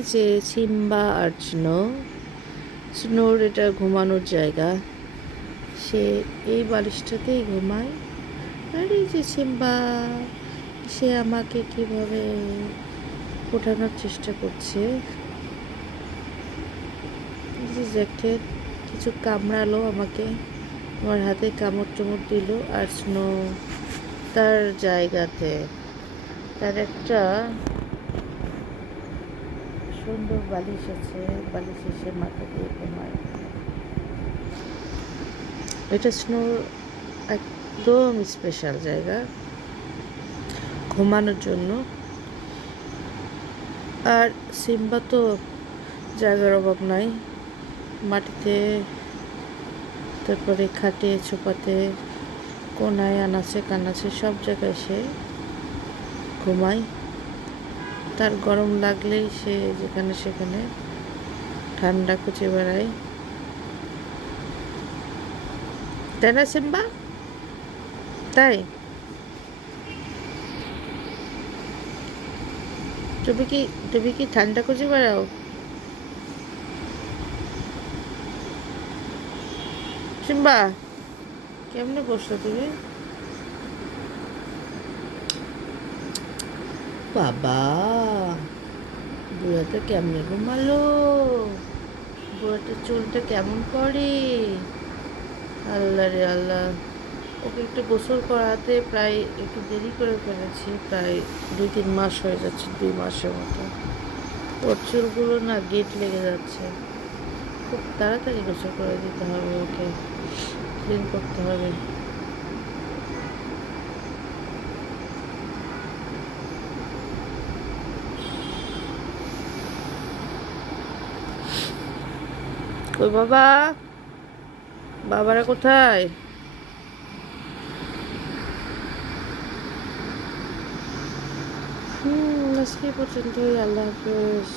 এই যে সিম্বা আর স্নোর এটা ঘুমানোর জায়গা। সে এই বালিশটাতেই ঘুমায়। আর এই যে সিম্বা, সে আমাকে কিভাবে ওঠানোর চেষ্টা করছে। জ্যাকেট কিছু কামড়ালো আমাকে, আমার হাতে কামড় টামড় দিল। আর স্নো তার জায়গাতে তার একটা সুন্দর বালিশ আছে, বালিশে সে মাথা দিয়ে ঘুমায়। এটা স্নোর একদম স্পেশাল জায়গা ঘুমানোর জন্য। আর সিম্বা তো জায়গার অভাব নাই, মাটিতে, তারপরে খাটে, ছোপাতে, কোনায়, আনাচে কানাচে সব জায়গায় সে ঘুমায়। তার গরম লাগলেই সে যেখানে সেখানে ঠান্ডা খুঁজে বেড়ায়, তাই না সিম্বা? তাই তুমি কি ঠান্ডা খুঁজে বেড়াও? সিম্বা, কেমনে বসছো তুমি? বাবা, বুড়াটা কেমনে ঘুমালো, বুড়াটার চুলটা কেমন করে! আল্লাহ রে আল্লাহ, ওকে একটু গোসল করাতে প্রায় একটু দেরি করে ফেলেছি, প্রায় 2-3 মাস হয়ে যাচ্ছে, 2 মাসের মতো। ওর চুলগুলো না গেট লেগে যাচ্ছে, খুব তাড়াতাড়ি গোসল করে দিতে হবে, ওকে ক্লিন করতে হবে। কই বাবা, বাবারা কোথায়? আজকে পর্যন্তই, আল্লাহ হাফেজ।